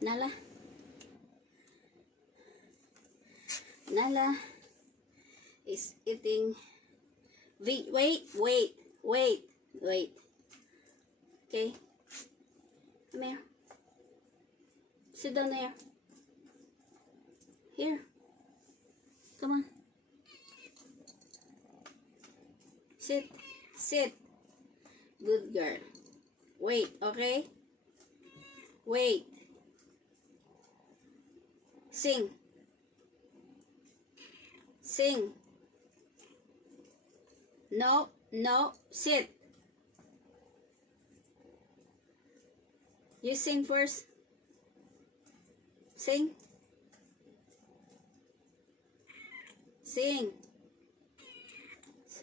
Nala. Nala is eating. Wait. Okay. Come here. Sit down there. Here. Come on. Sit. Good girl. Wait, okay? Wait. Sing. No, sit. You sing first. Sing.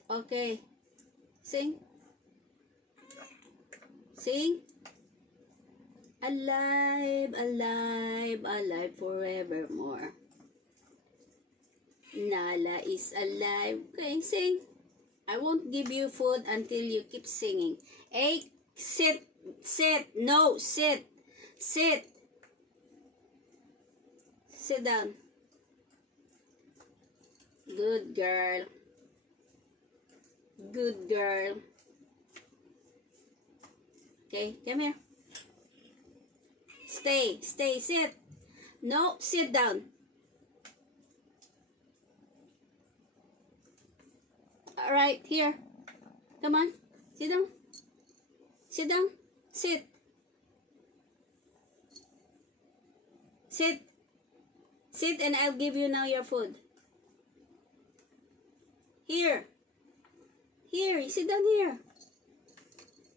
Okay. Sing. Alive forevermore. Nala is alive. Okay, sing. I won't give you food until you keep singing. Hey, sit. No, sit. Sit down. Good girl. Okay, come here. Stay, sit. No, sit down. Alright, here. Come on. Sit down. Sit. Sit and I'll give you now your food. Here. Sit down here.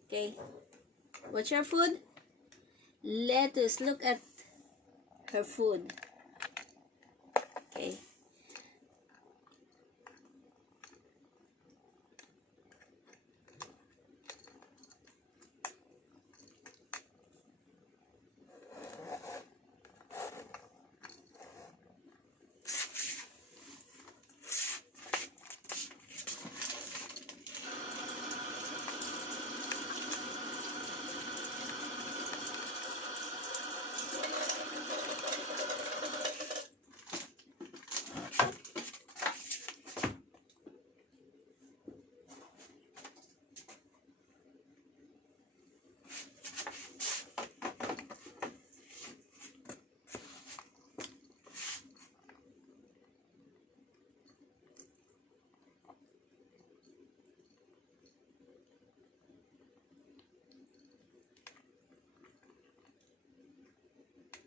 Okay. What's your food? Let us look at her food. Okay.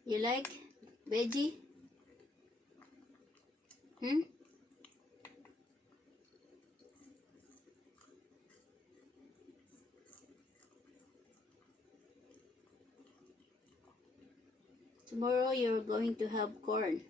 You like veggie? Tomorrow you're going to have corn.